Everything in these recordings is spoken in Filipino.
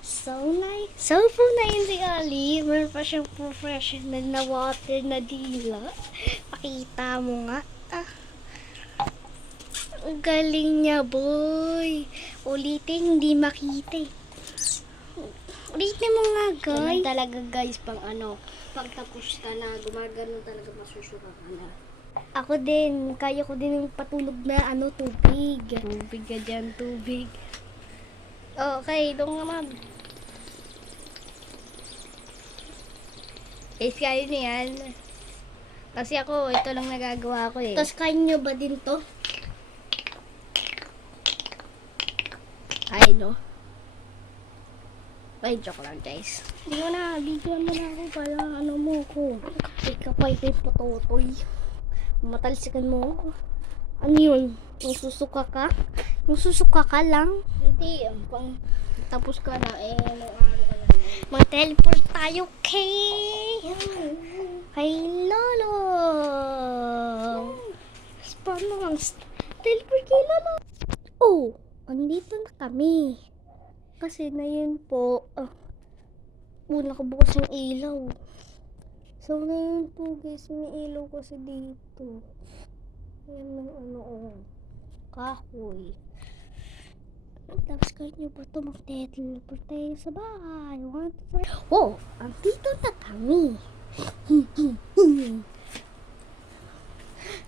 So nice. So po na yun si Ali. Meron pa siyang professional na water na dila. Pakita mo nga. Ang galing niya, boy. Ulitin, hindi makita eh. Ulitin mo nga, guys. Ganun talaga guys, pag tapos ka na, gumagano talaga, masusuka ka na. Ako din, kaya ko din yung patulog na tubig. Tubig ka dyan, tubig. Okay, doon naman. Kayo na yan. Kasi ako, ito lang nagagawa ko eh. Tapos kain nyo ba din to? Ay, no? Ay, joke lang guys. Hindi ko na, bigyan mo na ako para ano mo ko. Ikapay kay patotoy. Matalsikan mo ako. Ano yun? Yung susuka ka? Yung susuka ka lang? Hindi, pang tapos ka na, ano araw ka lang. Mag-teleport tayo kay Lolo. Paano ang teleport kay Lolo? Oh, andito na kami. Kasi na yun po, una ko bukas yung ilaw. So ngayon po guys, may ilaw kasi dito. Ayan ng kahoy. Tapos kayo nyo ba ito mag-teleport tayo sa bahay? Oh, andito na kami.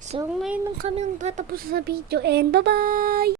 So ngayon lang kami tatapos sa video and bye-bye!